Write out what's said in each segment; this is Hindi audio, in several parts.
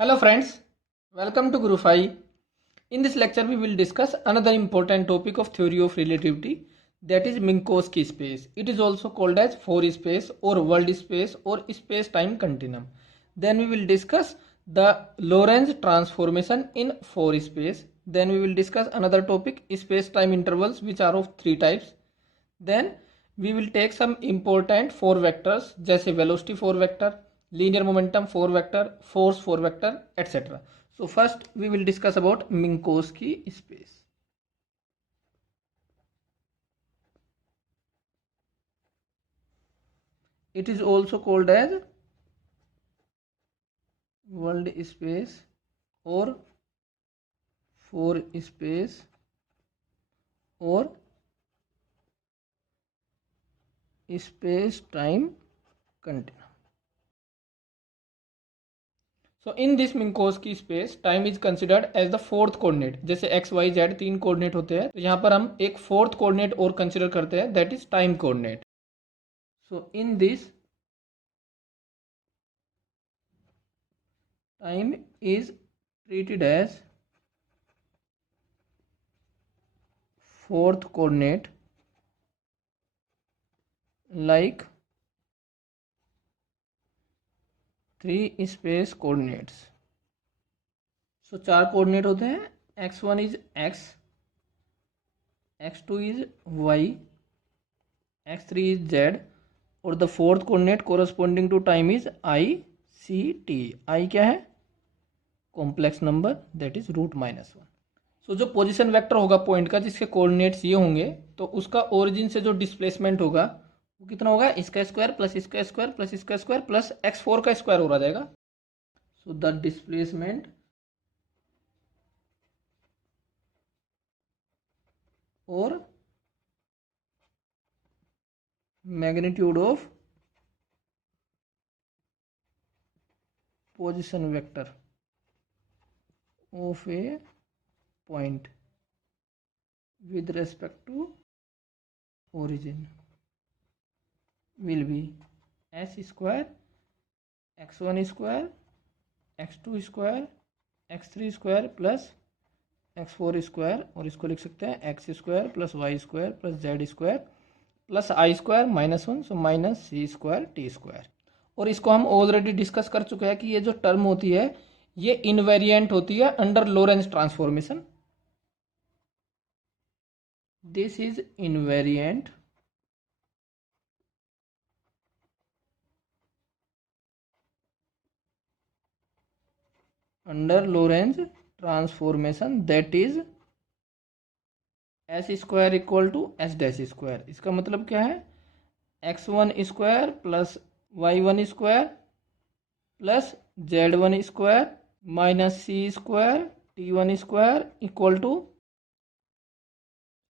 Hello friends, welcome to Guru 5. In this lecture we will discuss another important topic of theory of relativity, that is Minkowski space. It is also called as 4 space or world space or space-time continuum. Then we will discuss the Lorentz transformation in 4 space. Then we will discuss another topic, space-time intervals, which are of 3 types. Then we will take some important 4 vectors जैसे velocity 4 vector, linear momentum 4 vector, force 4 vector, etc. So first we will discuss about Minkowski space. It is also called as world space or 4 space or space time continuum. So in this Minkowski space, time is considered as the fourth coordinate. जैसे x, y, z 3 कोऑर्डिनेट होते हैं, तो यहाँ पर हम एक फोर्थ कोऑर्डिनेट और कंसिडर करते हैं, that is time coordinate. So in this, time is treated as fourth coordinate like 3 space coordinates. So 4 coordinate होते हैं, x1 is x, x2 is y, x3 is z और the fourth coordinate corresponding to time is I C T. I क्या है? Complex number, that is √-1. So जो पोजीशन वेक्टर होगा पॉइंट का, जिसके कोऑर्डिनेट्स ये होंगे, तो उसका ओरिजिन से जो डिस्प्लेसमेंट होगा वो कितना होगा? इसका स्क्वायर प्लस इसका स्क्वायर प्लस इसका स्क्वायर प्लस x4 का स्क्वायर हो रहा जाएगा. सो द डिस्प्लेसमेंट और magnitude of position vector of a point with respect to origin will be s square x1 square x2 square x3 square plus x4 square, और इसको लिख सकते हैं X square plus Y square plus Z square plus I square -1, so minus C square T square. और इसको हम ऑलरेडी डिस्कस कर चुके हैं कि ये जो टर्म होती है ये इनवेरिएंट होती है under Lorentz transformation. This is invariant under Lorentz transformation, that is S square equal to S dash square. इसका मतलब क्या है? x1 square plus y1 square plus z1 square minus C square t1 square equal to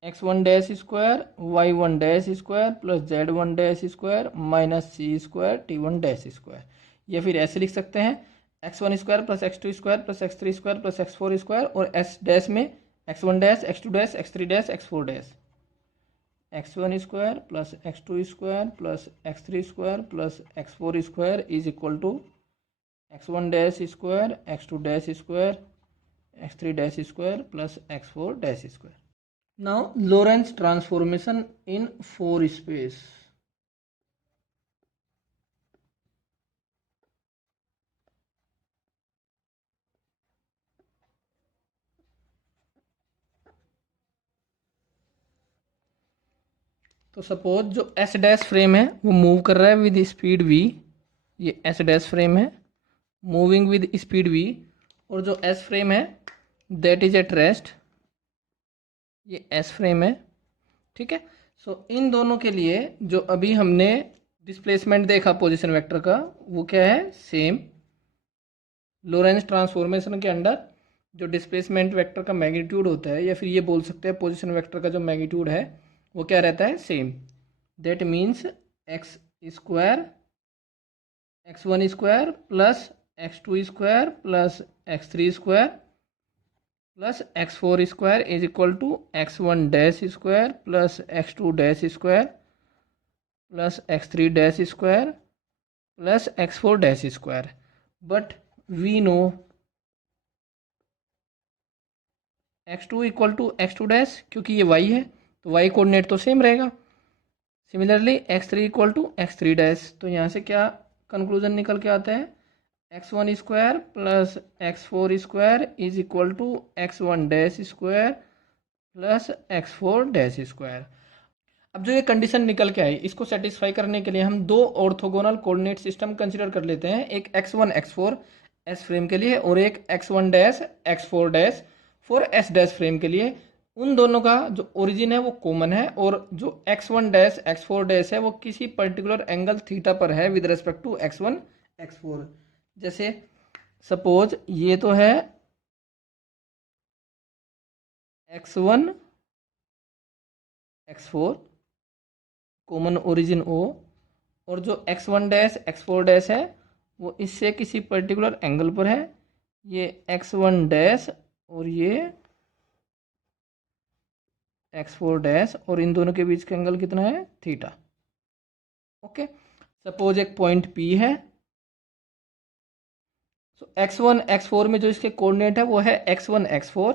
x1 dash square y1 dash square plus z1 dash square minus C square t1 dash square. या फिर ऐसे लिख सकते हैं x1 square plus x2 square plus x3 square plus x4 square और s डैश में x1 dash x2 dash x3 dash x4 dash. x1 square plus x2 square plus x3 square plus x4 square is equal to x1 dash square x2 dash square x3 dash square plus x4 dash square. Now Lorentz transformation in 4 space. तो सपोज जो एस डैश फ्रेम है वो मूव कर रहा है विद स्पीड v, ये एस डैश फ्रेम है मूविंग विद स्पीड v, और जो एस फ्रेम है दैट इज एट रेस्ट, ये एस फ्रेम है. ठीक है. सो इन दोनों के लिए जो अभी हमने डिस्प्लेसमेंट देखा पोजीशन वेक्टर का, वो क्या है? सेम. लोरेंज ट्रांसफॉर्मेशन के अंडर जो डिस्प्लेसमेंट वेक्टर का मैग्नीट्यूड होता है, या फिर ये बोल सकते हैं पोजीशन वेक्टर का जो मैग्नीट्यूड है वो क्या रहता है? Same. That means X square x1 square plus x2 square plus x3 square plus x4 square is equal to x1 dash square plus x2 dash square plus x3 dash square plus x4 dash square. But we know x2 equal to x2 dash, क्योंकि ये y है तो y कोऑर्डिनेट तो सेम रहेगा। Similarly x3 equal to x3 dash, तो यहाँ से क्या कंक्लूजन निकल के आता है, x1 square plus x4 square is equal to x1 dash square plus x4 dash square. अब जो ये कंडीशन निकल के आई, इसको सेटिस्फाई करने के लिए हम दो ऑर्थोगोनल कोऑर्डिनेट सिस्टम कंसीडर कर लेते हैं, एक x1 x4 एस फ्रेम के लिए और एक x1 dash x4 dash for S dash frame के लिए। उन दोनों का जो ओरिजिन है वो कॉमन है और जो x1 डैश x4 डैश है वो किसी पर्टिकुलर एंगल थीटा पर है with respect to x1 x4। जैसे सपोज ये तो है x1 x4 common origin O, और जो x1 डैश x4 डैश है वो इससे किसी पर्टिकुलर एंगल पर है, ये x1 डैश और ये x4 डैश, और इन दोनों के बीच का एंगल कितना है, थीटा। ओके, सपोज एक पॉइंट P है, सो x1 x4 में जो इसके कोऑर्डिनेट है वो है x1 x4,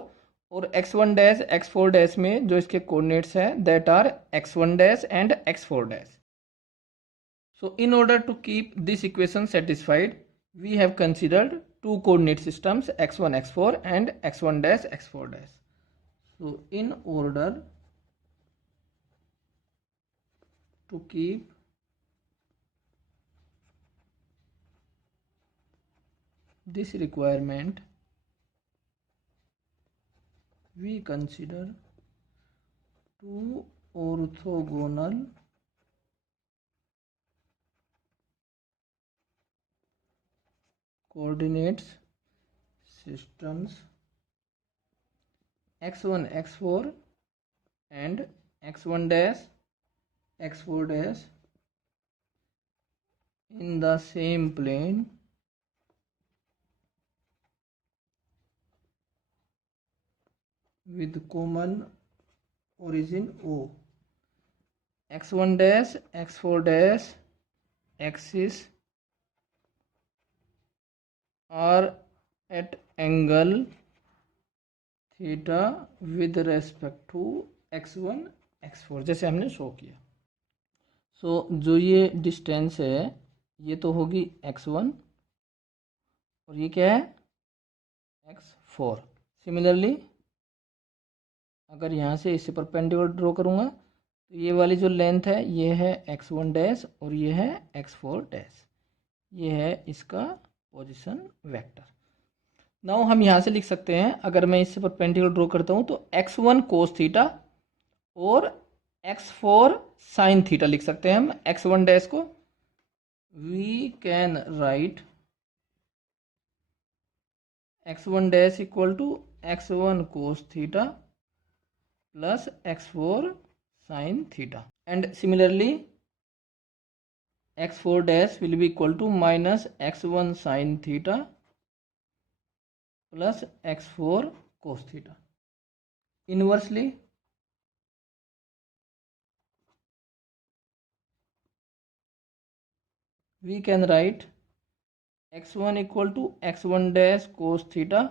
और x1 डैश x4 डैश में जो इसके कोऑर्डिनेट्स हैं that are x1 dash and x4 dash. So in order to keep this equation satisfied, we have considered two coordinate systems x1 x4 and x1 dash x4 dash. So in order to keep this requirement, we consider two orthogonal coordinates systems x1 x4 and x1 dash x4 dash in the same plane with common origin O. x1 dash x4 dash axis are at angle theta with respect to x1 x4, जैसे हमने शो किया। सो जो ये डिस्टेंस है ये तो होगी x1 और ये क्या है x4। सिमिलरली अगर यहाँ से इससे परपेंडिकुलर ड्रॉ करूँगा तो ये वाली जो लेंथ है ये है x1 डैश और ये है x4 डैश, ये है इसका पोजीशन वेक्टर। नाउ हम यहाँ से लिख सकते हैं, अगर मैं इससे परपेंडिकुलर ड्रॉ करता हूँ तो x1 कोस थीटा और x4 साइन थीटा लिख सकते हैं हम x1 डैश को। We can write x1 dash equal to x1 cos theta plus x4 sine theta, and similarly x4 dash will be equal to minus x1 sine theta plus x4 cos theta. Inversely we can write x1 equal to x1 dash cos theta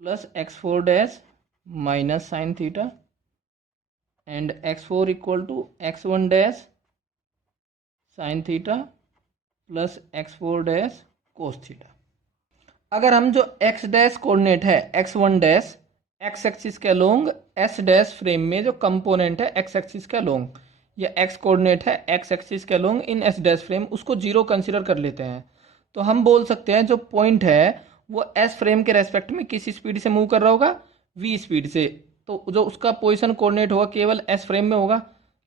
plus x4 dash minus sin theta and x4 equal to x1 dash sin theta plus x4 dash cos theta। अगर हम जो x डैश कोऑर्डिनेट है x1 डैश x एक्सिस के अलोंग s डैश फ्रेम में जो कंपोनेंट है x एक्सिस के अलोंग, या x कोऑर्डिनेट है x एक्सिस के अलोंग इन s डैश फ्रेम, उसको जीरो कंसीडर कर लेते हैं, तो हम बोल सकते हैं जो पॉइंट है वो s फ्रेम के रेस्पेक्ट में किस स्पीड से मूव कर रहा होगा, v स्पीड से। तो जो उसका पोजिशन कोऑर्डिनेट होगा केवल s फ्रेम में होगा,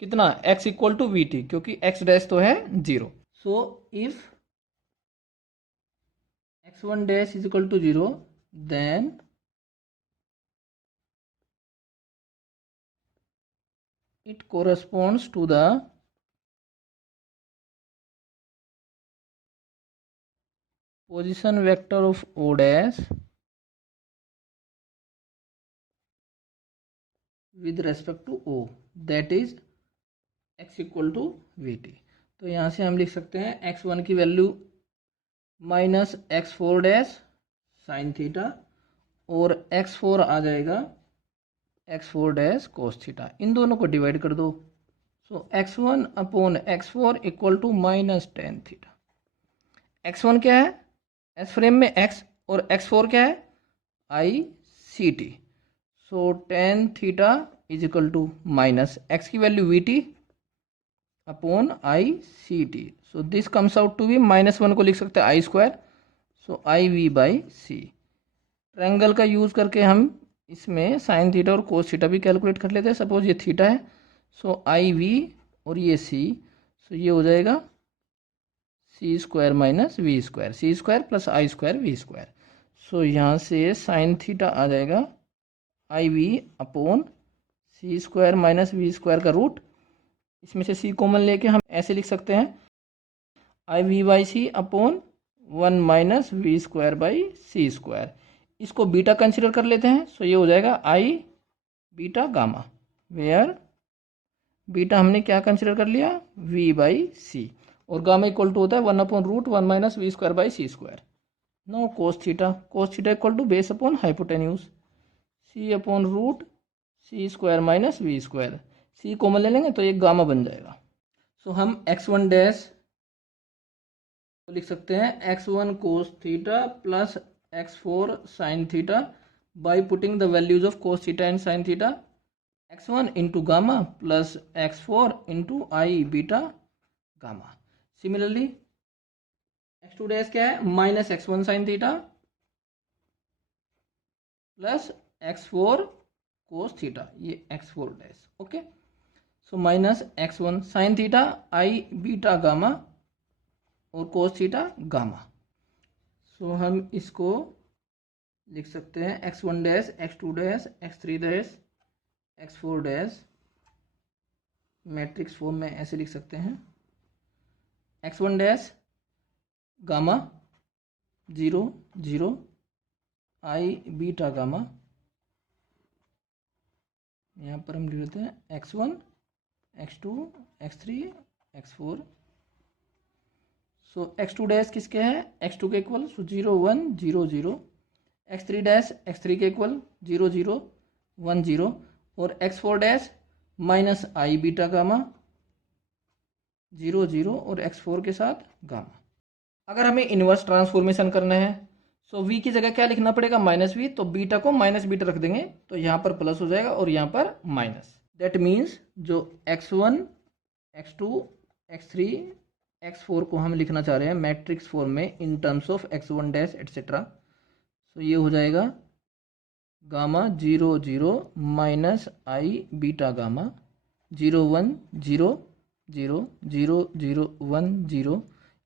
कितना, x equal to V T, क्योंकि x डैश तो है zero. So if x1 dash is equal to 0, then it corresponds to the position vector of O dash with respect to O, that is x equal to vt। तो यहाँ से हम लिख सकते हैं x1 की value minus x4 dash sine theta और x4 आ जाएगा x4 डैश कोस थीटा। इन दोनों को डिवाइड कर दो, so x1 upon x4 equal to minus ten theta. x1 क्या है एस फ्रेम में x, और x4 क्या है I C T. So tan theta is equal to minus x की value V T upon I C T. So this comes out to be -1 को लिख सकते हैं I square, so I V by C. Triangle का यूज़ करके हम इसमें साइन थीटा और कोस थीटा भी कैलकुलेट कर लेते हैं। सपोज ये थीटा है, सो आई वी और ये सी, सो ये हो जाएगा C square minus we square, C square plus I square V square. So यहाँ से साइन थीटा आ जाएगा I V upon C square minus we square का रूट, इसमें से सी कॉमन लेके हम ऐसे लिख सकते हैं I V by C upon 1 minus we square by C square. इसको बीटा कंसिडर कर लेते हैं, सो ये हो जाएगा I beta gamma, where beta हमने क्या कंसिडर कर लिया v बाई सी, और गामा इक्वल टू होता है 1/√1 minus we square by C square. No cos theta equal to base upon hypotenuse C upon root C square minus we square. C common ले लेंगे तो एक गामा बन जाएगा। सो हम x1 डैश तो लिख सकते हैं x1 cos theta plus x4 sine theta by putting the values of cos theta and sine theta, x1 into gamma plus x4 into I beta gamma. Similarly x2 dash क्या है minus x1 sine theta plus x4 cos theta, ये x4 dash. Okay, so minus x1 sine theta I beta gamma और कोस थीटा गामा। सो हम इसको लिख सकते हैं x1 dash x2 dash x3 dash x4 dash, matrix form में ऐसे लिख सकते हैं x1 dash gamma 0 0 I beta gamma, यहाँ पर हम लिख लेते हैं x1 x2 x3 x4। सो x2 डैश किसके हैं x2 के इक्वल, सो 0 1 0 0, x3 डैश x3 के इक्वल 0 0 1 0, और x4 डैश माइनस आई बीटा गामा 0 0 और x4 के साथ गामा। अगर हमें इन्वर्स ट्रांसफॉर्मेशन करना है, सो v की जगह क्या लिखना पड़ेगा माइनस वी, तो बीटा को माइनस बीटा रख देंगे तो यहाँ पर प्लस हो जाएगा और यहाँ पर माइनस। दैट मीन्स जो x1 x2 x3 x4 को हम लिखना चाह रहे हैं मैट्रिक्स फॉर्म में in terms of x1 dash etcetera, so ये हो जाएगा गामा 0 0 माइनस आई बीटा गामा 0 1 0 0 0 0 1 0,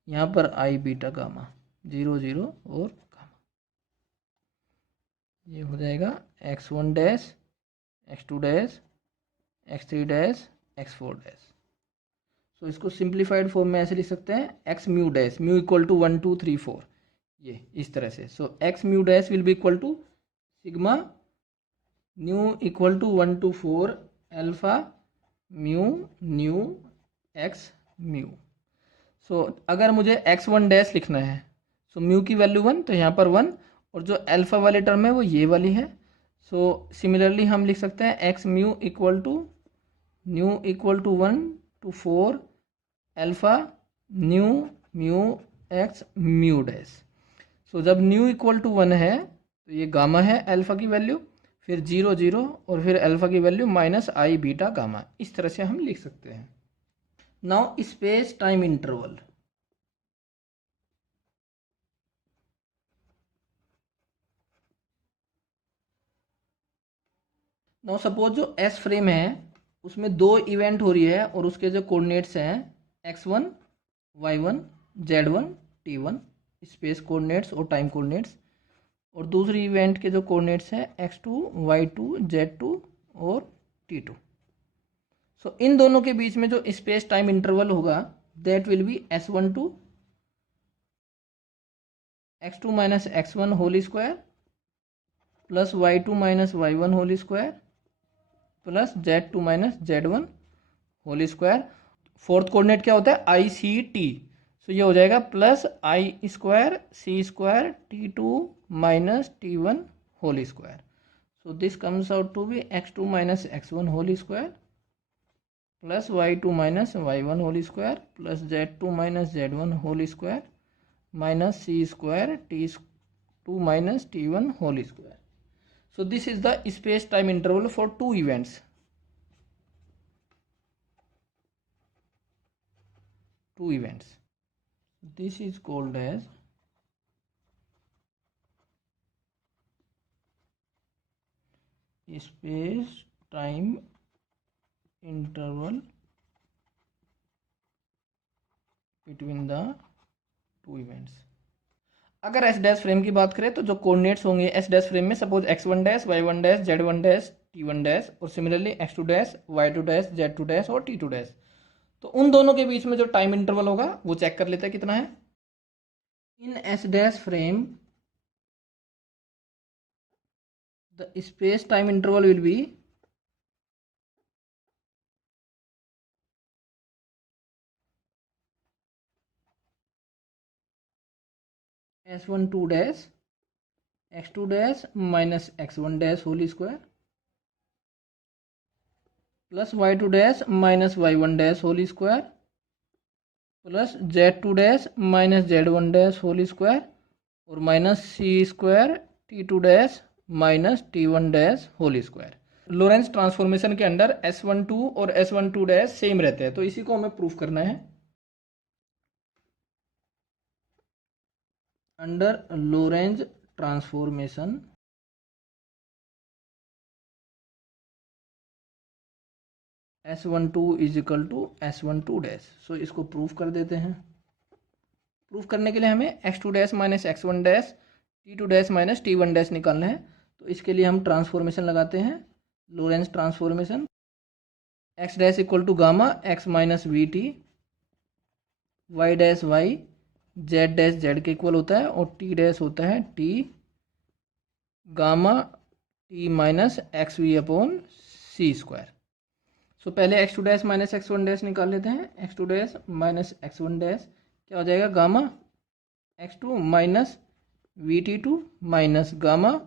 यहाँ पर आई बीटा गामा 0 0 और गामा। ये हो जाएगा x1 dash x2 dash x3 dash x4 dash. So इसको सिंप्लीफाइड फॉर्म में ऐसे लिख सकते हैं x mu dash, mu equal to 1 2 3 4, ये इस तरह से। So x mu dash will be equal to sigma nu equal to 1 to 4 alpha mu nu x mu. So अगर मुझे x1 डैश लिखना है, सो म्यू की वैल्यू 1, तो यहाँ पर 1, और जो अल्फा वाली टर्म है वो ये वाली है। सो सिमिलरली हम लिख सकते हैं x mu equal to nu equal to 1 to 4 alpha nu mu x mu dash. So जब न्यू इक्वल टू 1 है तो ये गामा है अल्फा की वैल्यू, फिर 0 0 और फिर अल्फा की वैल्यू माइनस आई बीटा गामा, इस तरह से हम लिख सकते हैं। Now space time interval, now suppose जो एस फ्रेम है उसमें दो इवेंट हो रही है और उसके जो कोऑर्डिनेट्स हैं x1 y1 z1 t1, space coordinates और टाइम कोऑर्डिनेट्स, और दूसरी इवेंट के जो कोऑर्डिनेट्स हैं x2 y2 z2 और t2। सो इन दोनों के बीच में जो स्पेस टाइम इंटरवल होगा that will be s12 x2 minus x1 whole square plus y2 minus y1 whole square plus z2 minus z1 whole square. Fourth coordinate क्या होता है आई सी टी, सो ये हो जाएगा plus I square C square t2 minus t1 whole square. So this comes out to be x2 minus x1 whole square plus y2 minus y1 whole square plus z2 minus z1 whole square minus c square t2 minus t1 whole square. So this is the space time interval for two events. This is called as space time interval between the two events. अगर एस डैश फ्रेम की बात करें तो जो कोऑर्डिनेट्स होंगे एस डैश फ्रेम में, suppose x1 dash y1 dash z1 dash t1 dash और similarly x2 dash y2 dash z2 dash और t2 डैश, तो उन दोनों के बीच में जो टाइम इंटरवल होगा वो चेक कर लेते हैं कितना है. In S dash frame the space time interval will be s12 dash x2 dash minus x1 dash whole square plus y2 dash minus y1 dash whole square plus z2 dash minus z1 dash whole square और minus c square t2 dash minus t1 dash whole square. Lorentz transformation के अंडर s12 और s12 डैश सेम रहते हैं, तो इसी को हमें प्रूफ करना है. Under Lorentz transformation s12 is equal to s12 dash. So इसको प्रूफ कर देते हैं. प्रूफ करने के लिए हमें x2 dash minus x1 dash t2 dash minus t1 dash निकालना है. तो इसके लिए हम ट्रांसफॉर्मेशन लगाते हैं, Lorentz transformation. x dash equal to gamma x minus V T, y dash y z dash z के इक्वल होता है और t डैश होता है t gamma t minus x we upon C square. So पहले x2 dash minus x1 dash निकाल लेते हैं. x2 dash minus x1 dash क्या हो जाएगा, gamma x2 minus V T two minus gamma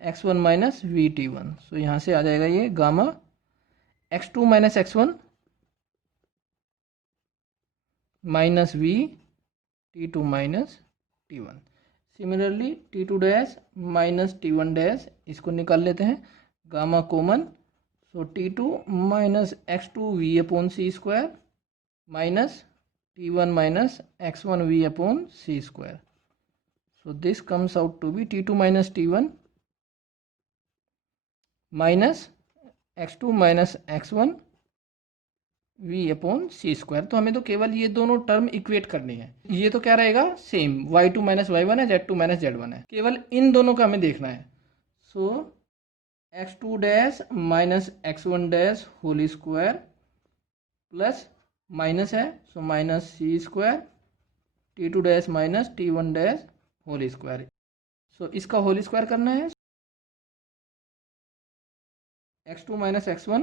x1 minus V T one. So यहाँ से आ जाएगा ये gamma x2 minus x1 minus V t2 minus t1. Similarly t2 dash minus t1 dash इसको निकाल लेते हैं, gamma common. So t2 minus x2 V upon C square minus t1 minus x1 V upon C square. So this comes out to be t2 minus t1 minus x2 minus x1 V upon C square. तो हमें तो केवल ये दोनों टर्म इक्वेट करनी है. ये तो क्या रहेगा, सेम y2 माइनस y1 है, z2 माइनस z1 है, केवल इन दोनों का हमें देखना है. So x2 dash minus x1 dash whole square plus minus है, सो माइनस सी square t2 dash minus t1 dash whole square. So इसका होल स्क्वायर करना है. x2 minus x1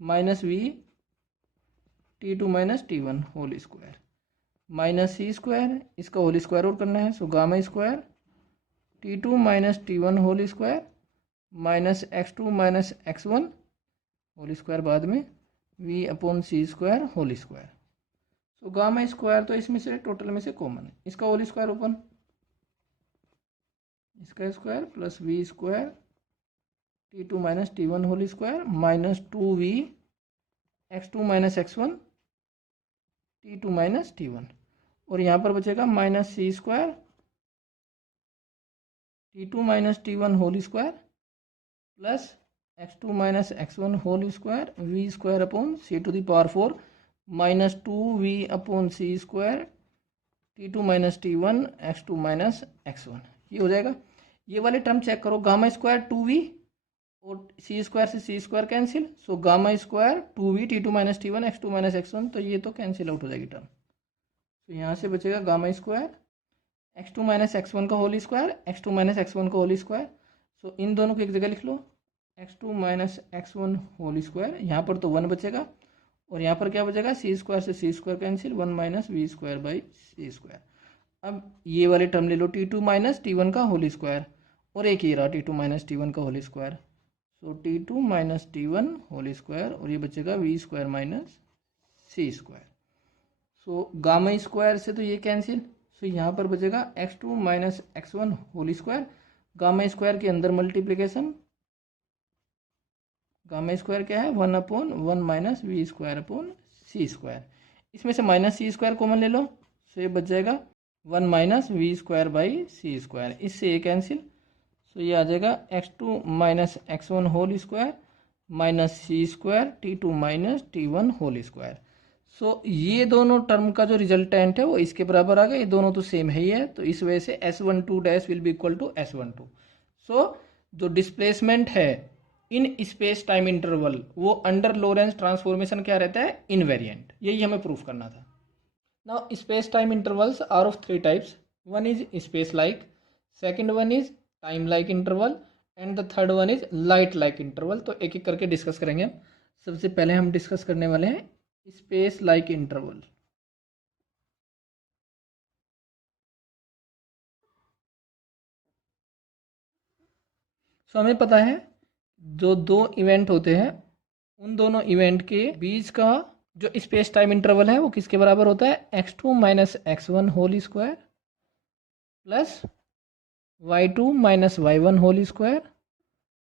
minus V t2 minus t1 whole square minus सी स्क्वायर, इसका होल स्क्वायर और करना है. So gamma square t2 minus t1 whole square minus x2 minus x1 whole square बाद में v अपॉन सी square whole square. So gamma square तो इसमें से टोटल में से कॉमन है, इसका होल स्क्वायर ओपन, इसका square plus V square t2 minus t1 whole square minus 2v x2 minus x1 t2 minus t1 और यहाँ पर बचेगा minus C square t2 minus t1 whole square plus x2 minus x1 whole square v square upon C to the power 4 minus 2v upon C square t2 minus t1 x2 minus x1. ये हो जाएगा. ये वाले टर्म चेक करो, गामा स्क्वायर 2v और सी स्क्वायर से C square cancel. So gamma square 2v t2 minus t1 x2 minus x1, तो ये तो कैंसिल आउट हो जाएगी टर्म. तो यहाँ से बचेगा gamma square x2 minus x1 का whole square x2 minus x1 का होल स्क्वायर. सो इन दोनों को एक जगह लिख लो, x2 minus x1 whole square. यहाँ पर तो 1 बचेगा और यहाँ पर क्या बचेगा, सी स्क्वायर से C square cancel, 1 minus we square by C square. अब ये वाले टर्म ले लो t2 माइनस t1 का होल स्क्वायर और एक ये रहा T2 माइनस T1 का whole square. So T2 minus T1 whole square, और ये बचेगा V square minus C square. So gamma square से तो ये कैंसिल, सो यहाँ पर बचेगा x2 minus x1 whole square. Gamma square के अंदर मल्टीप्लिकेशन, गामा स्क्वायर क्या है 1/1 minus we square upon C square. इसमें से माइनस सी स्क्वायर कॉमन ले लो, सो ये बच जाएगा 1 minus we square by C square. इससे ये कैंसिल, सो ये आ जाएगा x2 minus x1 whole square minus सी square T2 minus T1 whole square. So ये दोनों टर्म का जो रिजल्टेंट है वो इसके बराबर आ गया, ये दोनों तो सेम है ही है, तो इस वजह से S12 dash will be equal to S12। So जो डिस्प्लेसमेंट है इन स्पेस टाइम इंटरवल वो अंडर लोरेंस ट्रांसफॉर्मेशन क्या रहता है, इनवेरिएंट। यही हमें प्रूफ करना था। Now space time intervals are of three types, one is space like, second one is time like interval, and the third one is light like interval. तो एक एक करके डिस्कस करेंगे हम। सबसे पहले हम डिस्कस करने वाले हैं स्पेस लाइक इंटरवल। सो हमें पता है जो दो इवेंट होते हैं उन दोनों इवेंट के बीच का जो स्पेस टाइम इंटरवल है वो किसके बराबर होता है, x2 minus x1 whole square plus y2 minus y1 whole square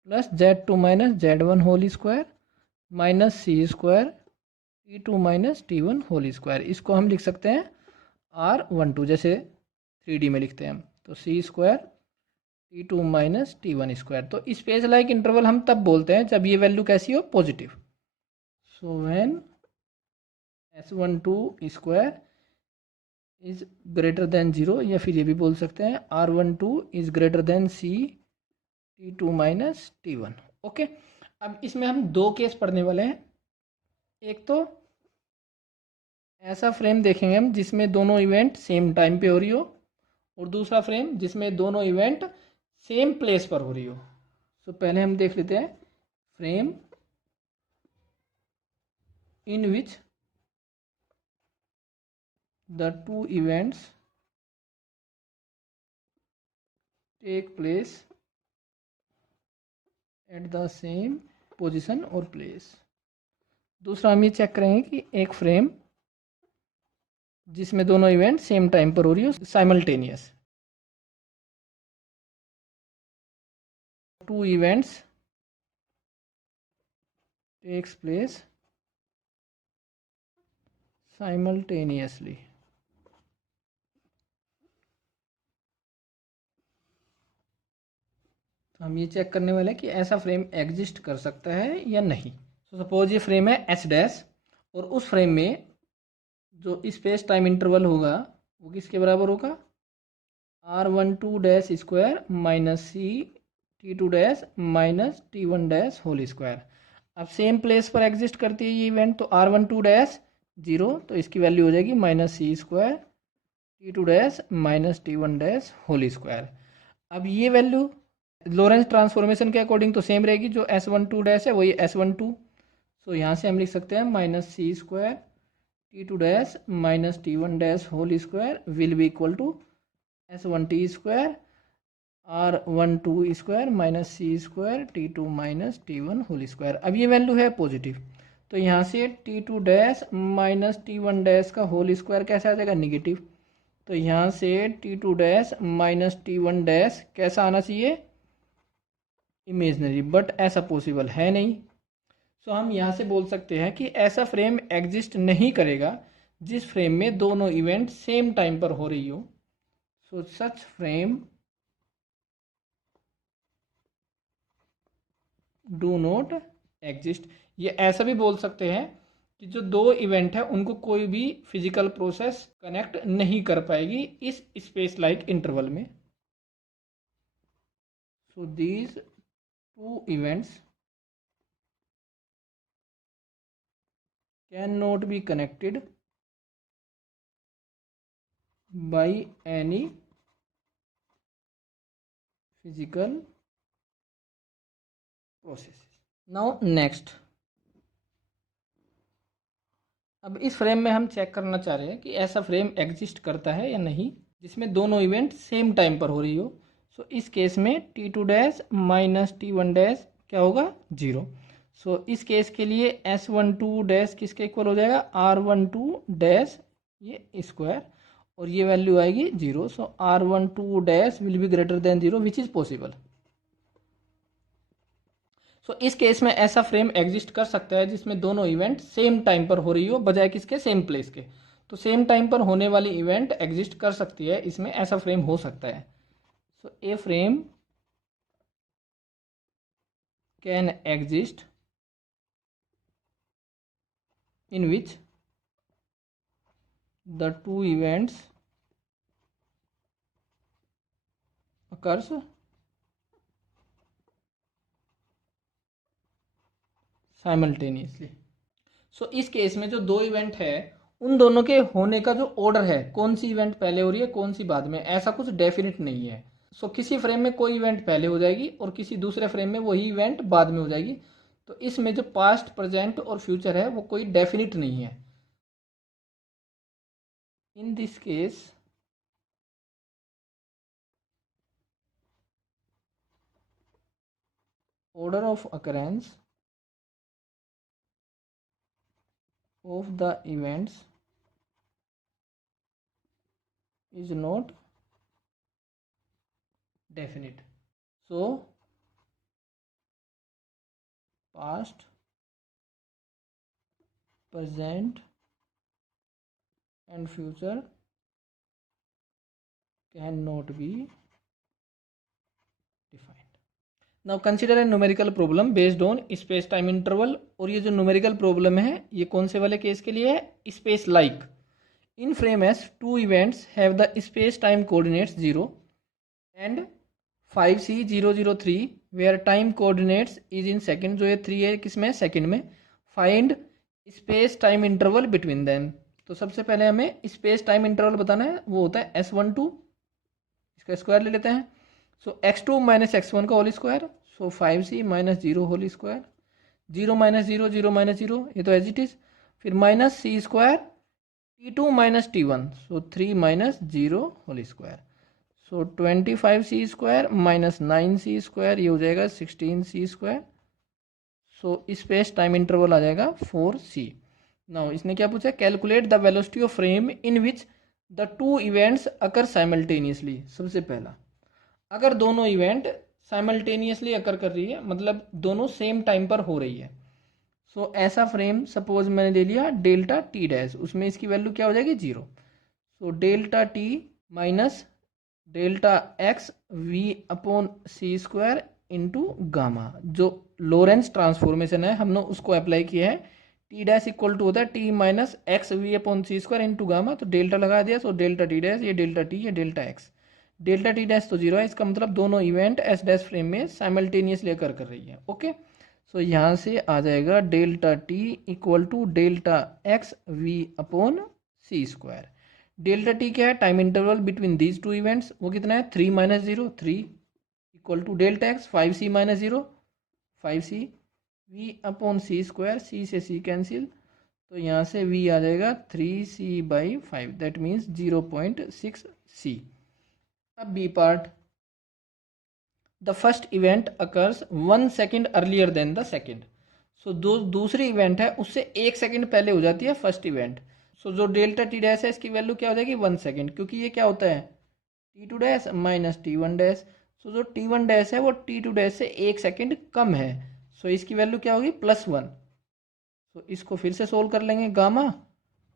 plus z2 minus z1 whole square minus सी square T2 minus T1 whole square. इसको हम लिख सकते हैं R12, जैसे 3D में लिखते हैं हम, तो C square T2 minus T1 square. तो स्पेस लाइक इंटरवल हम तब बोलते हैं जब ये वैल्यू कैसी हो, positive. So when S12 square is greater than 0, या फिर ये भी बोल सकते हैं R12 is greater than C T2 minus T1। Okay, अब इसमें हम दो केस पढ़ने वाले हैं। एक तो ऐसा फ्रेम देखेंगे हम जिसमें दोनों इवेंट सेम टाइम पे हो रही हो, और दूसरा फ्रेम जिसमें दोनों इवेंट सेम प्लेस पर हो रही हो। सो पहले हम देख लेते हैं frame in which the two events take place at the same position or place। दूसरा हम ये चेक करेंगे कि एक फ्रेम जिसमें दोनों इवेंट सेम टाइम पर हो रही हो, simultaneous. Two events takes place simultaneously. हम ये चेक करने वाले हैं कि ऐसा फ्रेम एग्जिस्ट कर सकता है या नहीं। तो सपोज ये फ्रेम है एच डैश, और उस फ्रेम में जो स्पेस टाइम इंटरवल होगा वो किसके बराबर होगा, R12 dash square minus c T2 dash minus T1 dash whole square. अब सेम प्लेस पर एग्जिस्ट करती है ये इवेंट, तो R12 डैश 0, तो इसकी वैल्यू हो जाएगी माइनस सी square T2 dash minus T1 dash whole square. अब ये वैल्यू लॉरेंस ट्रांसफॉर्मेशन के अकॉर्डिंग तो सेम रहेगी, जो S12 डैश है वही S12। सो यहाँ से हम लिख सकते हैं minus C square T2 dash minus T1 dash whole square will be equal to S1T square R12 square minus C square T2 minus T1 whole square. अब ये वैल्यू है पॉजिटिव, तो यहाँ से T2 dash minus T1 dash का होल स्क्वायर कैसे आ जाएगा, निगेटिव। तो यहाँ से T2 dash minus T1 dash कैसा आना चाहिए, इमेजनरी, बट ऐसा पॉसिबल है नहीं। सो हम यहाँ से बोल सकते हैं कि ऐसा फ्रेम एग्जिस्ट नहीं करेगा जिस फ्रेम में दोनों इवेंट सेम टाइम पर हो रही हो। So such frame do not exist. ये ऐसा भी बोल सकते हैं कि जो दो इवेंट है उनको कोई भी फिजिकल प्रोसेस कनेक्ट नहीं कर पाएगी इस स्पेस लाइक इंटरवल में। So these two events cannot be connected by any physical process। now next, अब इस फ्रेम में हम चेक करना चाह रहे हैं कि ऐसा फ्रेम एग्जिस्ट करता है या नहीं जिसमें दोनों इवेंट सेम टाइम पर हो रही हो। सो इस केस में T2 dash minus T1 dash क्या होगा 0। सो इस केस के लिए S12 डैश किसके इक्वल हो जाएगा R12 डैश ये स्क्वायर और ये वैल्यू आएगी 0। So R12 dash will be greater than 0 which is possible. So इस केस में ऐसा फ्रेम एग्जिस्ट कर सकता है जिसमें दोनों इवेंट सेम टाइम पर हो रही हो बजाय किसके सेम प्लेस के। तो सेम टाइम पर होने वाली इवेंट एग्जिस्ट कर सकती है, इसमें ऐसा फ्रेम हो सकता है। So a frame can exist in which the two events occurs simultaneously। So इस केस में जो दो इवेंट है उन दोनों के होने का जो ऑर्डर है, कौन सी इवेंट पहले हो रही है कौन सी बाद में, ऐसा कुछ डेफिनेट नहीं है। सो किसी फ्रेम में कोई इवेंट पहले हो जाएगी और किसी दूसरे फ्रेम में वही इवेंट बाद में हो जाएगी। तो इसमें जो पास्ट प्रेजेंट और फ्यूचर है वो कोई डेफिनेट नहीं है। In this case order of occurrence of the events is not definite। So past, present and future cannot be defined। Now consider a numerical problem based on space time interval. और ये जो न्यूमेरिकल प्रॉब्लम है ये कौन से वाले केस के लिए है, space like. In frame S two events have the space time coordinates 0 and 5C003 where time coordinates is in second. जो ये 3 है किसमें सेकंड में। Find space time interval between them. तो सबसे पहले हमें स्पेस टाइम इंटरवल बताना है, वो होता है S12, इसका स्क्वायर ले लेते हैं। सो x2 माइनस x1 का whole square. So 5C minus 0 whole square. 0 minus 0 0 minus 0 ये तो एज इट इज। फिर minus C square T2 minus T1। So 3 minus 0 whole square. So 25C square minus 9C square ये हो जाएगा 16C square. So space time interval आ जाएगा 4C। नाउ इसने क्या पूछा, calculate the velocity of frame in which the two events occur simultaneously. सबसे पहला, अगर दोनों इवेंट साइमल्टेनियसली अकर कर रही है मतलब दोनों सेम टाइम पर हो रही है। सो ऐसा फ्रेम सपोज मैंने ले लिया डेल्टा टी डैश, उसमें इसकी वैल्यू क्या हो जाएगी 0। So delta t minus delta x we upon C square into gamma. जो लोरेंस ट्रांसफॉर्मेशन है हमने उसको अप्लाई किया है। टी डैश इक्वल टू होता है t minus x we upon C square into gamma. तो डेल्टा लगा दिया, सो डेल्टा टी डैश, ये डेल्टा टी, ये delta x. Delta t dash तो 0 है, इसका मतलब दोनों इवेंट एस डैश फ्रेम में साइमल्टेनियसली अकर कर रही है। ओके, सो यहाँ से आ जाएगा delta t equal to delta x we upon C square. Delta T क्या है, time interval between these two events, वो कितना है 3 minus 0 3 equal to delta X 5C minus 0 5C V upon C square, C से सी कैंसिल। तो यहाँ से v आ जाएगा 3C/5 दैट मीन्स 0.6C। अब B part, the first event occurs 1 second earlier than the second. So दूसरी इवेंट है उससे 1 सेकेंड पहले हो जाती है फर्स्ट इवेंट। सो जो डेल्टा टी डैश है इसकी वैल्यू क्या हो जाएगी 1 सेकेंड, क्योंकि ये क्या होता है T2 dash minus T1 dash. सो जो T1 डैश है वो T2 डैश से 1 सेकेंड कम है। सो इसकी वैल्यू क्या होगी +1। सो इसको फिर से सोल्व कर लेंगे, gamma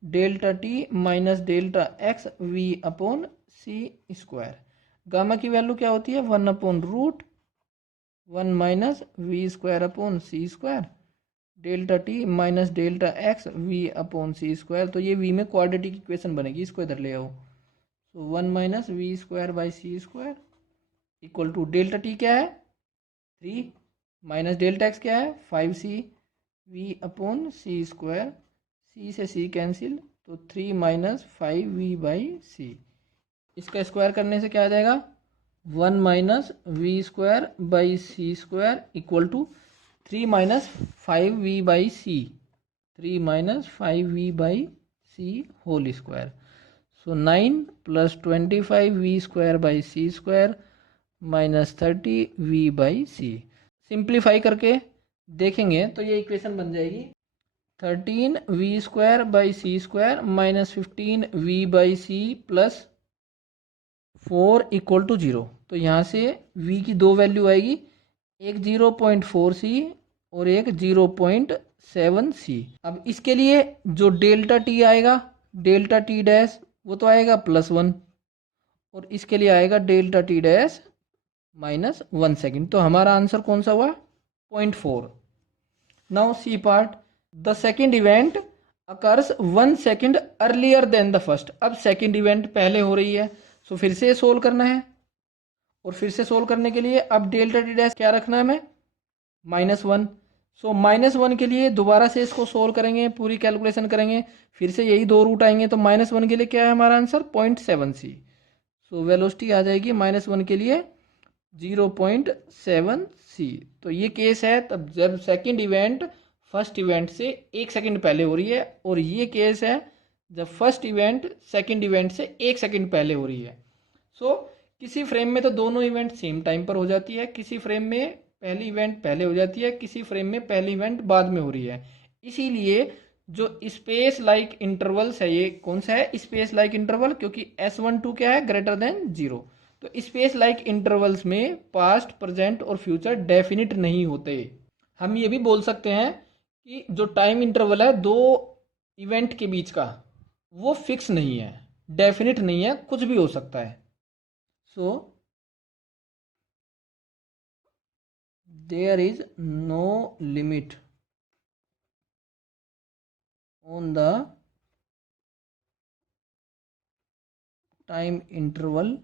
delta t minus delta x we upon C square. Gamma की वैल्यू क्या होती है 1/√1 minus we square upon C square. Delta t minus delta x we upon C square. तो ये वी में क्वाड्रेटिक इक्वेशन बनेगी, इसको इधर ले आओ। So 1 minus we square by C square equal to delta T क्या है 3 माइनस डेल्टा एक्स क्या है 5C वी अपॉन सी स्क्वायर, सी से सी कैंसिल। तो 3 माइनस 5V/c, इसका स्क्वायर करने से क्या आ जाएगा 1 minus we square by C square equal to 3 minus 5V/c 3 minus 5V/c whole square. So 9 plus 25V² by C square minus 30v/c। Simplify करके देखेंगे तो ये इक्वेशन बन जाएगी 13v² minus 15v/c plus 4 equal to 0। तो यहाँ से v की दो वैल्यू आएगी, एक 0.4c और एक 0.7c। अब इसके लिए जो डेल्टा टी आएगा, डेल्टा टी डैश, वो तो आएगा +1 और इसके लिए आएगा डेल्टा टी डैश -1 सेकेंड। तो हमारा आंसर कौन सा हुआ? 0.4। Now c part, the second event occurs 1 second earlier than the first. अब सेकेंड इवेंट पहले हो रही है, सो फिर से सोल्व करना है और फिर से सोल्व करने के लिए अब डेल्टा टी डैश क्या रखना है हमें? -1। सो -1 के लिए दोबारा से इसको सोल्व करेंगे, पूरी कैलकुलेशन करेंगे, फिर से यही दो रूट आएंगे। तो -1 के लिए क्या है हमारा आंसर? 0.7c। सो वेलोसिटी आ जाएगी -1 के लिए 0.7c। तो ये केस है तब जब सेकंड इवेंट फर्स्ट इवेंट से 1 सेकंड पहले हो रही है, और ये केस है जब फर्स्ट इवेंट सेकंड इवेंट से 1 सेकंड पहले हो रही है। सो किसी फ्रेम में तो दोनों इवेंट सेम टाइम पर हो जाती है, किसी फ्रेम में पहली इवेंट पहले हो जाती है, किसी फ्रेम में पहली इवेंट बाद में हो रही है। इसीलिए जो स्पेस लाइक इंटरवल्स है, ये कौन सा है? स्पेस लाइक इंटरवल, क्योंकि S12 क्या है? Greater than 0। तो स्पेस लाइक इंटरवल्स में पास्ट, प्रेजेंट और फ्यूचर डेफिनिट नहीं होते। हम ये भी बोल सकते हैं कि जो टाइम इंटरवल है दो इवेंट के बीच का, वो फिक्स नहीं है, डेफिनिट नहीं है, कुछ भी हो सकता है। So there is no limit on the time interval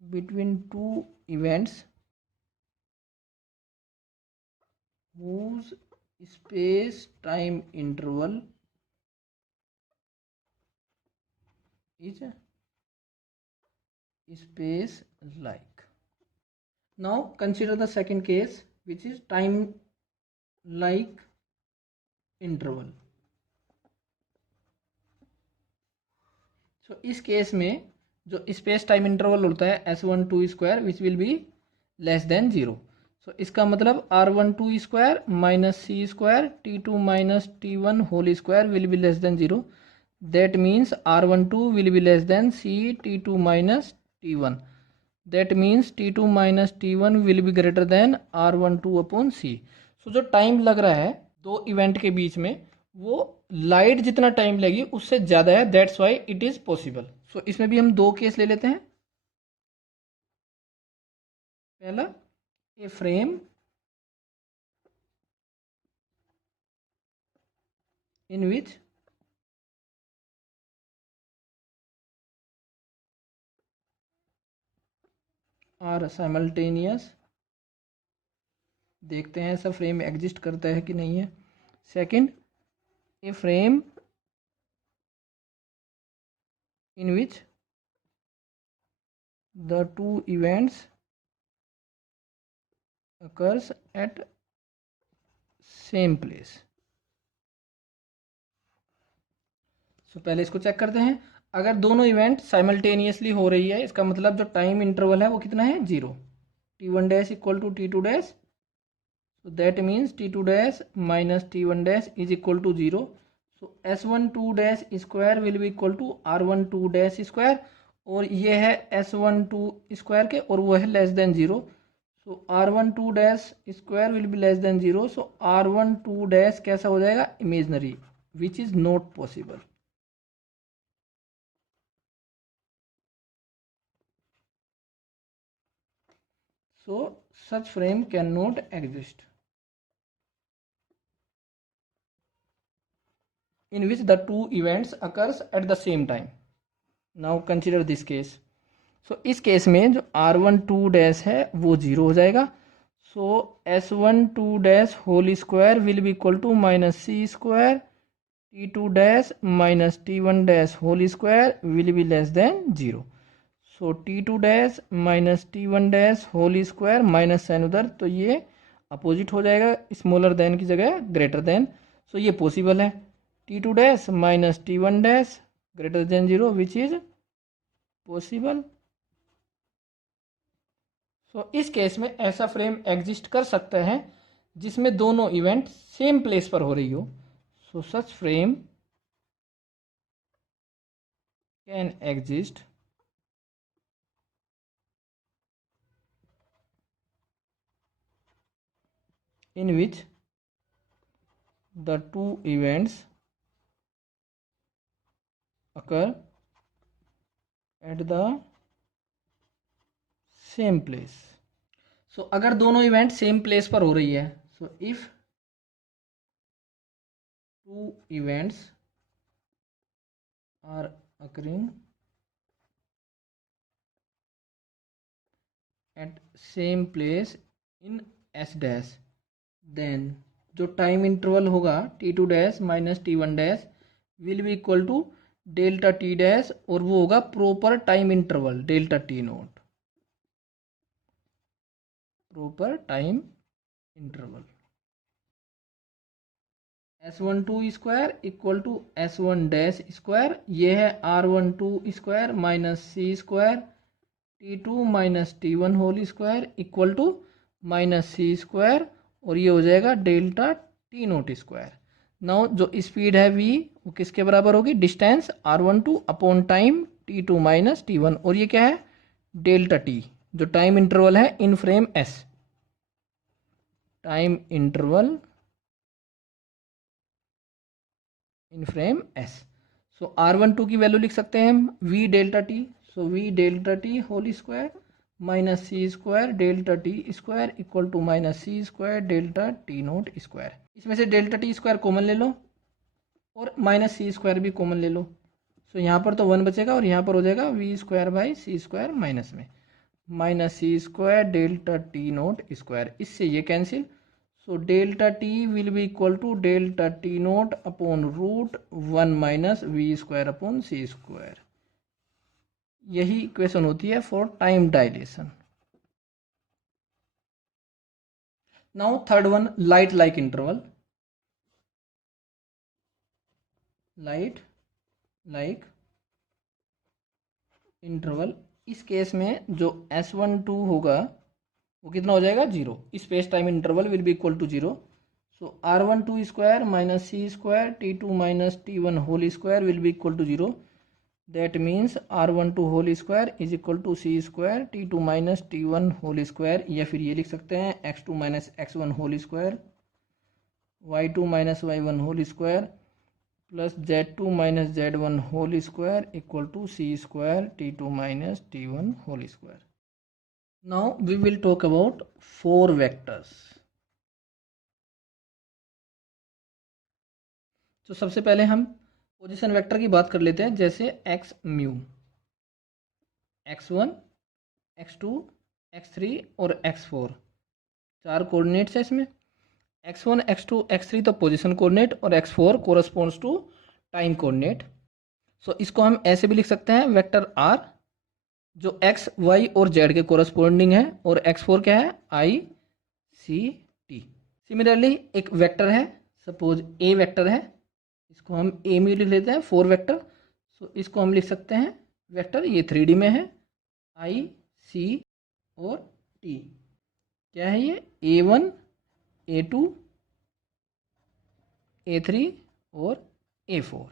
between two events whose space time interval is space like. Now consider the second case, which is time like interval. So इस केस में जो स्पेस टाइम इंटरवल होता है S12² which will be less than 0। So इसका मतलब R12² minus C² T2 minus T1 whole square will be less than 0। That means R12 will be less than C T2 minus T1। That means T2 minus T1 will be greater than R12/C। So जो टाइम लग रहा है दो इवेंट के बीच में, वो लाइट जितना टाइम लगी उससे ज़्यादा है, that's why it is possible. So इसमें भी हम दो केस ले लेते हैं। पहला, a frame in which are simultaneous, देखते हैं ऐसा फ्रेम एग्जिस्ट करता है कि नहीं है। Second, a frame in which the two events occurs at same place। सो पहले इसको चेक करते हैं। अगर दोनों इवेंट साइमल्टेनियसली हो रही है, इसका मतलब जो टाइम इंटरवल है वो कितना है? 0। T1 dash equal to T2 dash, so that means T2 dash minus T1 dash is equal to 0। So S12 dash square will be equal to R12 dash square, और ये है S12 स्क्वायर के, और वो है less than 0। So R12 dash square will be less than 0। So R12 dash कैसा हो जाएगा? Imaginary, which is not possible. So such frame cannot exist in which the two events occurs at the same time. Now consider this case. So इस केस में जो R12 डैश है वो 0 हो जाएगा। So S12 dash whole square will be equal to minus C² T2 dash minus T1 dash whole square will be less than 0। So T2 dash minus T1 dash whole square, minus sign उधर, तो ये अपोजिट हो जाएगा, स्मॉलर देन की जगह ग्रेटर देन। सो ये पॉसिबल है। T2 dash minus T1 dash greater than 0 which is possible. So इस केस में ऐसा फ्रेम एग्जिस्ट कर सकते हैं जिसमें दोनों इवेंट सेम प्लेस पर हो रही हो. So such frame can exist in which the two events occur at the same place. So अगर दोनों इवेंट सेम प्लेस पर हो रही है, so if two events are occurring at same place in s dash, then जो टाइम इंटरवल होगा t2 dash minus t1 dash will be equal to delta t dash, और वो होगा proper time interval delta T naught, proper time interval. S12 square equal to S1 dash square, ये है R12 square minus C square T2 minus T1 whole square equal to minus C square, और ये हो जाएगा delta T naught square. Now जो स्पीड है v वो किसके बराबर होगी, distance R12 upon time T2 minus T1, और ये क्या है डेल्टा टी, जो टाइम इंटरवल है in frame s, time interval in frame s. So R12 की वैल्यू लिख सकते हैं हम v delta t, so v delta t whole square minus C square delta t square equal to minus C square delta T naught square. इसमें से डेल्टा टी स्क्वायर कॉमन ले लो और माइनस सी स्क्वायर भी कॉमन ले लो. सो यहाँ पर तो 1 बचेगा और यहाँ पर हो जाएगा V square by C square minus में माइनस सी square delta T naught square, इससे ये cancel. So delta T will be equal to delta T naught upon root 1 minus we square upon C square. यही इक्वेशन होती है for time dilation. Now third one, light like interval. Light like interval, इस केस में जो S12 होगा वो कितना हो जाएगा 0, space time interval will be equal to 0. So R12 square minus C square T2 minus T1 whole square will be equal to 0. That means R12 whole square is equal to c square T2 minus T1 whole square, या फिर ये लिख सकते हैं x2 minus x1 whole square y2 minus y1 whole square plus z2 minus z1 whole square equal to c square T2 minus T1 whole square. Now we will talk about four vectors. तो सबसे पहले हम पोजीशन वेक्टर की बात कर लेते हैं, जैसे x mu, x1, x2, x3 और x4, 4 कोऑर्डिनेट्स है इसमें. x1, x2, x3 तो पोजीशन कोऑर्डिनेट और x4 corresponds to time coordinate. So इसको हम ऐसे भी लिख सकते हैं वेक्टर r, जो x, y और z के कोरस्पॉन्डिंग है, और x4 क्या है i, c, t. सिमिलरली एक वेक्टर है, सपोज a वेक्टर है, इसको हम a में लिख लेते हैं 4 वेक्टर. सो इसको हम लिख सकते हैं वेक्टर, ये 3D में है, i, c और t. क्या है ये a1, a2, a3 और a4.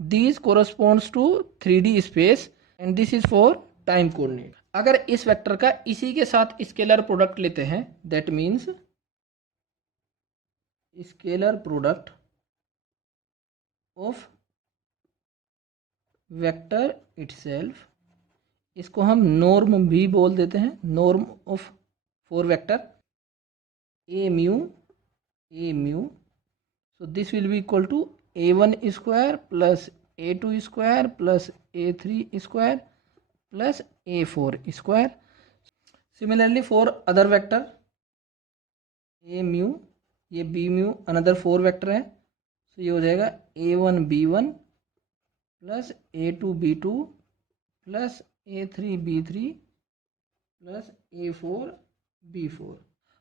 These corresponds to 3D space and this is for time coordinate. अगर इस वेक्टर का इसी के साथ स्केलर प्रोडक्ट लेते हैं, that means scalar product of vector itself, इसको हम नॉर्म भी बोल देते हैं, norm of four vector a mu. So this will be equal to a1 square plus a2 square plus a3 square plus a4 square. Similarly for other vector a mu, ये बी म्यू, अनदर 4 वेक्टर है. तो ये हो जाएगा a1 b1 plus a2 b2 plus a3 b3 plus a4 b4.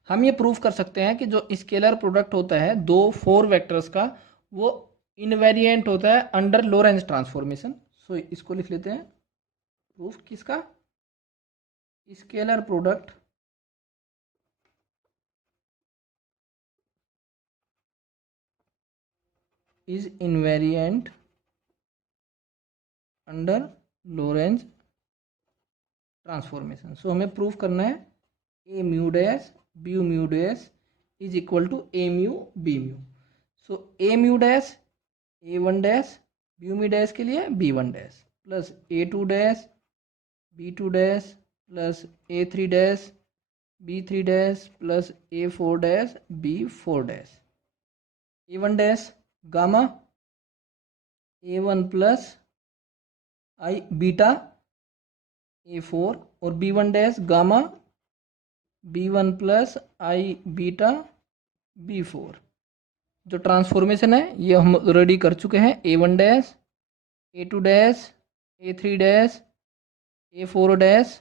हम ये प्रूव कर सकते हैं कि जो स्केलर प्रोडक्ट होता है दो 4 वेक्टर्स का, वो इनवेरिएंट होता है अंडर लोरेंज ट्रांसफॉर्मेशन. सो इसको लिख लेते हैं प्रूफ किसका, scalar product is invariant under Lorentz transformation. So हमें प्रूफ करना है A mu dash B mu dash is equal to A mu B mu. So A mu dash A one dash B mu dash के लिए B one dash plus A two dash B two dash plus A three dash B three dash plus A four dash B four dash. A one dash gamma a one plus I beta A four और B one dash gamma B one plus आई बीटा बी फोर। जो ट्रांसफॉर्मेशन है ये हम ऑलरेडी कर चुके हैं। A one dash A two dash A three dash A four dash,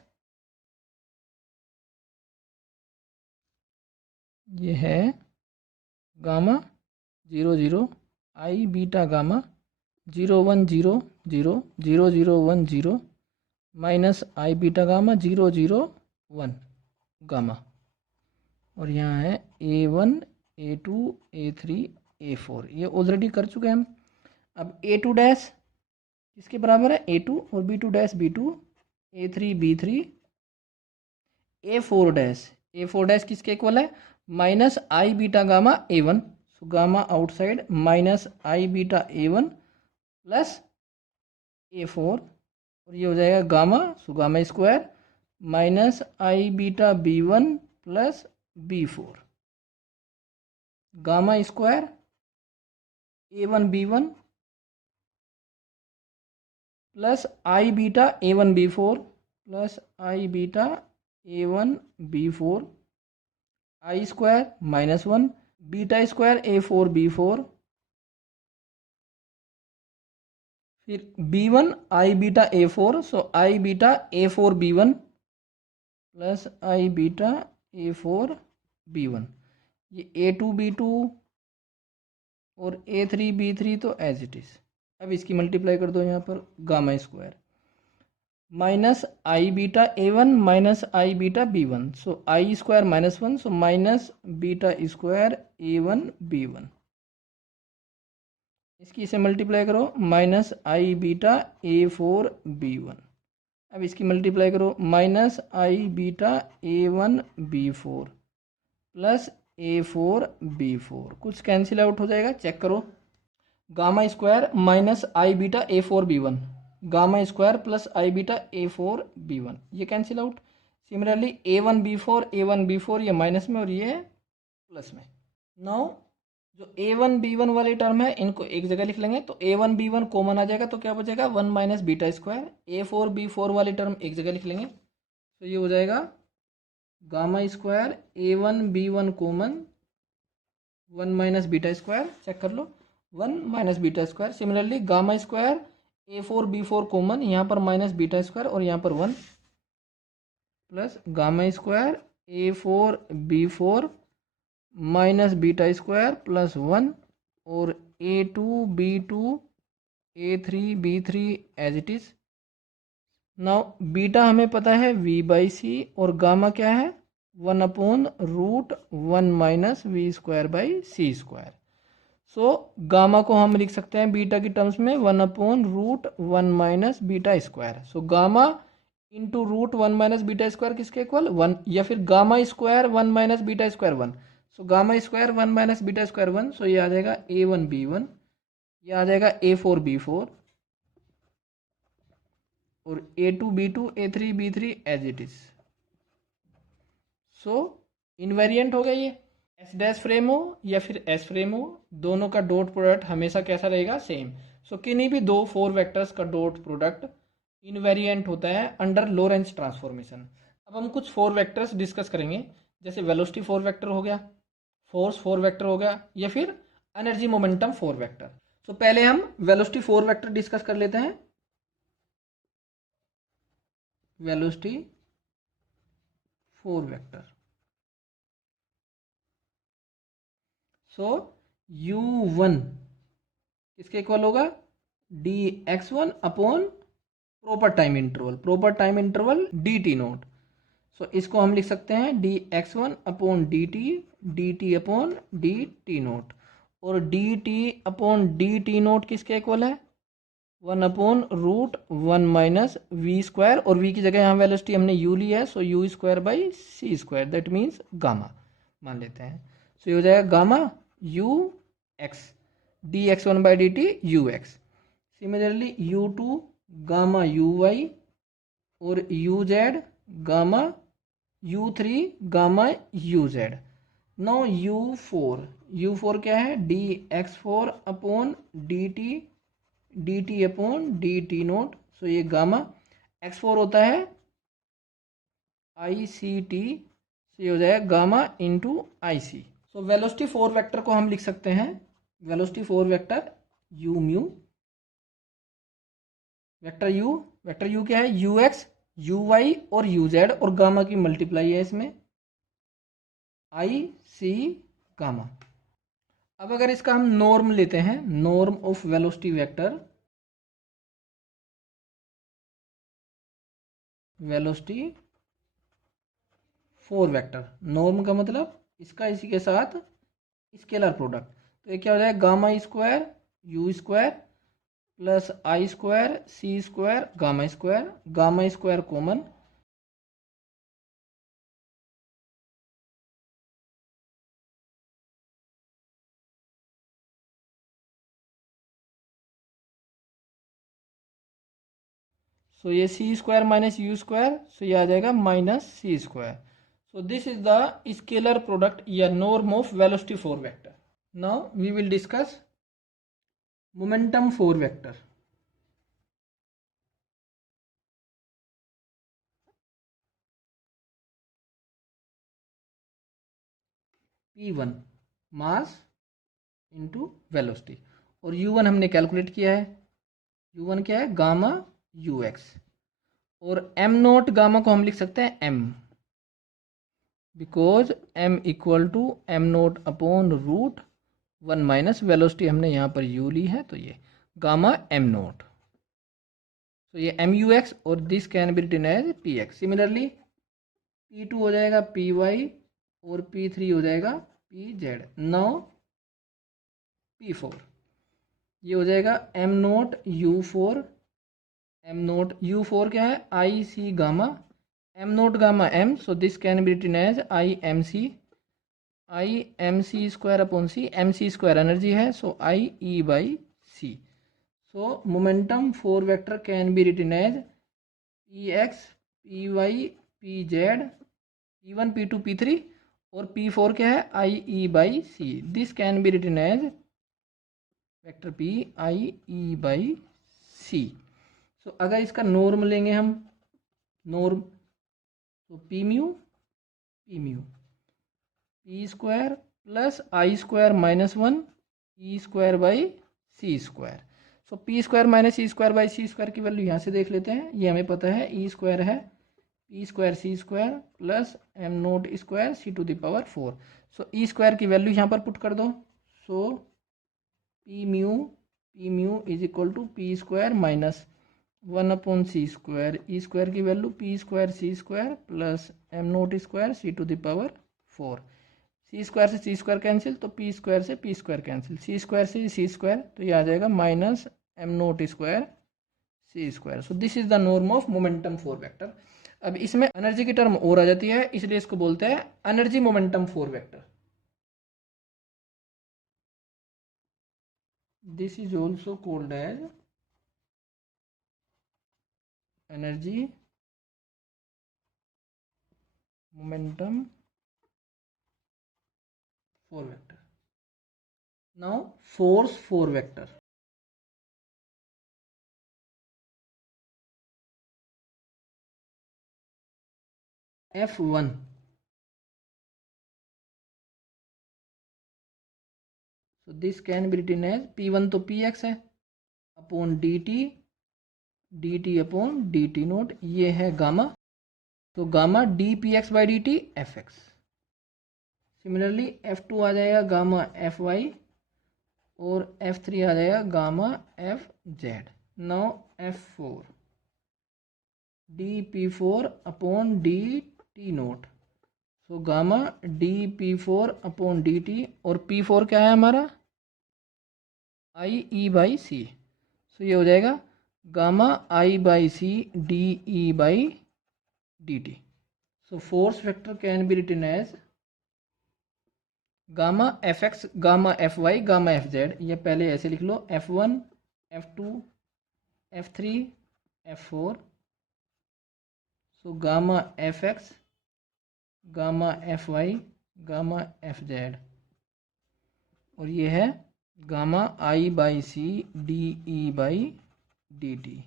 ये है gamma 0 0 I beta gamma 0 1 0 0 0 0 1 0 minus I beta gamma 0 0 1 gamma, और यहाँ है A one A to A three a four, ये ऑलरेडी कर चुके हैं हम। अब ए टू डैश किसके बराबर है, ए टू, और b two dash B two, A three B three, a four dash किसके इक्वल है, minus I beta gamma a one, so gamma outside minus I beta A one plus A four, और ये हो जाएगा gamma, so gamma square minus I beta B one plus b four, gamma square A one B one plus I beta A one B four plus I beta A one B four, I square minus one beta square A four B four, फिर B one I beta A four, so I beta A four B one plus I beta A four B one, ये ए टू बी टू और ए थ्री बी थ्री तो एज इट इज। अब इसकी मल्टीप्लाई कर दो यहाँ पर, गामा स्क्वायर माइनस आई बीटा ए वन माइनस आई बीटा बी वन, सो आई square minus one, so minus beta square ए वन बी वन, इसकी इसे मल्टीप्लाई करो minus I beta A four B one. अब इसकी मल्टीप्लाई करो माइनस आई बीटा ए वन बी फोर प्लस ए फोर बी फोर, कुछ कैंसिल आउट हो जाएगा, चेक करो। Gamma square minus I beta A four B one, gamma square plus I beta A four B one, ये cancel out. Similarly A one B four ये माइनस में और ये प्लस में। नाउ जो ए वन बी वन वाली टर्म है इनको एक जगह लिख लेंगे, तो A one B one common आ जाएगा, तो क्या बचेगा, one minus beta square. A four B four वाली टर्म एक जगह लिख लेंगे, तो ये हो जाएगा गामा स्क्वायर ए one B one common one minus beta square, check कर लो, one minus beta square. Similarly gamma square A four B four common, यहाँ पर माइनस बीटा स्क्वायर और यहाँ पर one, plus gamma square A four B four minus beta square plus one, और A two B two A three B three as it is. Now beta हमें पता है वी बाई सी, और गामा क्या है, one upon root one minus we square by C square. So gamma को हम लिख सकते हैं बीटा की टर्म्स में one upon root one minus beta square. So gamma into root one minus beta square किसके इक्वल, वन, या फिर gamma square one minus beta square one, so gamma square one minus beta square one, so ये आ जाएगा ए वन बी वन, ये आ जाएगा ए फोर बी फोर, और A two B two A three B three as it is. So invariant हो गया ये, एस डैश फ्रेम हो या फिर एस फ्रेम हो, दोनों का डॉट प्रोडक्ट हमेशा कैसा रहेगा, सेम। सो किन्हीं भी दो फोर वेक्टर्स का डॉट प्रोडक्ट इनवेरिएंट होता है अंडर लोरेंज ट्रांसफॉर्मेशन। अब हम कुछ फोर वेक्टर्स डिस्कस करेंगे, जैसे वेलोसिटी फोर वेक्टर हो गया, फोर्स फोर वेक्टर हो गया, या फिर energy momentum four vector. So पहले हम वेलोसिटी फोर वेक्टर डिस्कस कर लेते हैं। Velocity four vector, so U one किसके इक्वल होगा, D X one upon proper time interval D T naught. So इसको हम लिख सकते हैं D X one upon D T upon D T naught, और D T upon D T naught किसके इक्वल है, 1/√1 माइनस वी स्क्वायर, और वी की जगह यहाँ वेलोसिटी हमने यू ली है, so U square by C square, that means gamma मान लेते हैं। सो ये हो जाएगा gamma U X D X one by D T U X. Similarly U two gamma U Y और U Z gamma U three gamma U Z. Now U four क्या है, D X four upon D T upon D T naught. So ये गामा एक्स फोर होता है आई सी टी, ये हो जाएगा गामा इंटू आई सी। सो वेलोसिटी फोर वेक्टर को हम लिख सकते हैं, velocity four vector you mu, vector you क्या है, यू एक्स यू वाई और यू जेड, और गामा की मल्टीप्लाई है इसमें आई सी गामा। अब अगर इसका हम नॉर्म लेते हैं, norm of velocity vector, velocity four vector, norm का मतलब इसका इसी के साथ स्केलर प्रोडक्ट, तो ये क्या हो जाएगा, gamma square U square plus I square C square gamma square common, so ये C square minus U square, so ये आ जाएगा minus C square. So this is the scalar product या norm of velocity four vector. Now we will discuss momentum four vector. P1 mass into velocity, और U1 हमने कैलकुलेट किया है, U1 क्या है, गामा यू एक्स, और एम नोट गामा को हम लिख सकते हैं m, because m equal to m naught upon √1 minus velocity हमने यहाँ पर u ली है, तो ये गामा m नोट, तो ये एम यू एक्स, और this can be written as P x. Similarly P2 हो जाएगा पी वाई और P3 हो जाएगा पी जेड। नाउ P4 ये हो जाएगा M naught U four, M naught U four क्या है, I C gamma, M naught gamma M, so this can be written as I M C square upon C, M C square energy है, so I E by C. So momentum four vector can be written as P X P Y P Z, P one P two P three, और पी फोर क्या है, I E by C, this can be written as vector P I E by C. So अगर इसका नॉर्म लेंगे हम, नॉर्म, तो P mu P square plus I square minus 1 E square by C square. So P square minus E square by C square की वैल्यू यहाँ से देख लेते हैं, ये हमें पता है ई स्क्वायर है P square C square plus M naught square C to the power 4। So E square की वैल्यू यहाँ पर पुट कर दो, so P mu is equal to P square minus 1 upon C square, E square की value P square C square plus M naught square C to the power 4। C square से सी स्क्वायर कैंसिल, तो पी स्क्वायर से P square cancel, C square से सी स्क्वायर, तो ये आ जाएगा minus M naught square C square. So this is the norm of momentum four vector. अब इसमें एनर्जी की टर्म और आ जाती है, इसलिए इसको बोलते हैं energy momentum four vector. This is also called as energy momentum four vector. Now force four vector. F1, so this can be written as P1 तो Px है upon dt upon dt note, ये है गामा, तो gamma D P x by D T F x. Similarly F2 आ जाएगा गामा एफ वाई और F3 आ जाएगा gamma F Z. Now F4 D P four upon D T naught, so gamma D P four upon D T, और पी फोर क्या है हमारा, आई ई बाई सी, सो ये हो जाएगा gamma I by C D E by D T. So force vector can be written as gamma F X, gamma F Y, gamma F Z. ये पहले ऐसे लिख लो, F one, F two, F three, F four. So gamma F X, gamma F Y, gamma F Z, और ये है gamma I by C D E by D T.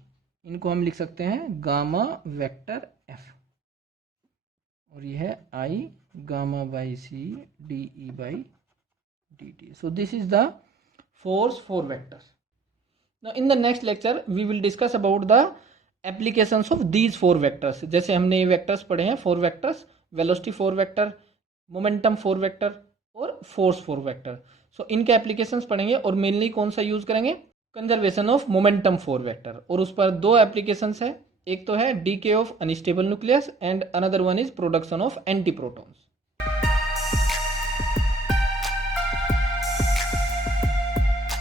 इनको हम लिख सकते हैं गामा वेक्टर एफ, और ये है I gamma by C D E by D T. So this is the force for vectors. Now in the next lecture we will discuss about the applications of these four vectors. जैसे हमने ये वेक्टर्स पढ़े हैं, four vectors, velocity four vector, momentum four vector और फोर्स फोर वेक्टर। सो इनके एप्लीकेशंस पढ़ेंगे और मेनली कौन सा यूज करेंगे, conservation of momentum four vector. और उस पर दो एप्लीकेशंस है, एक तो है DK of unstable nucleus and another one is production of anti protons.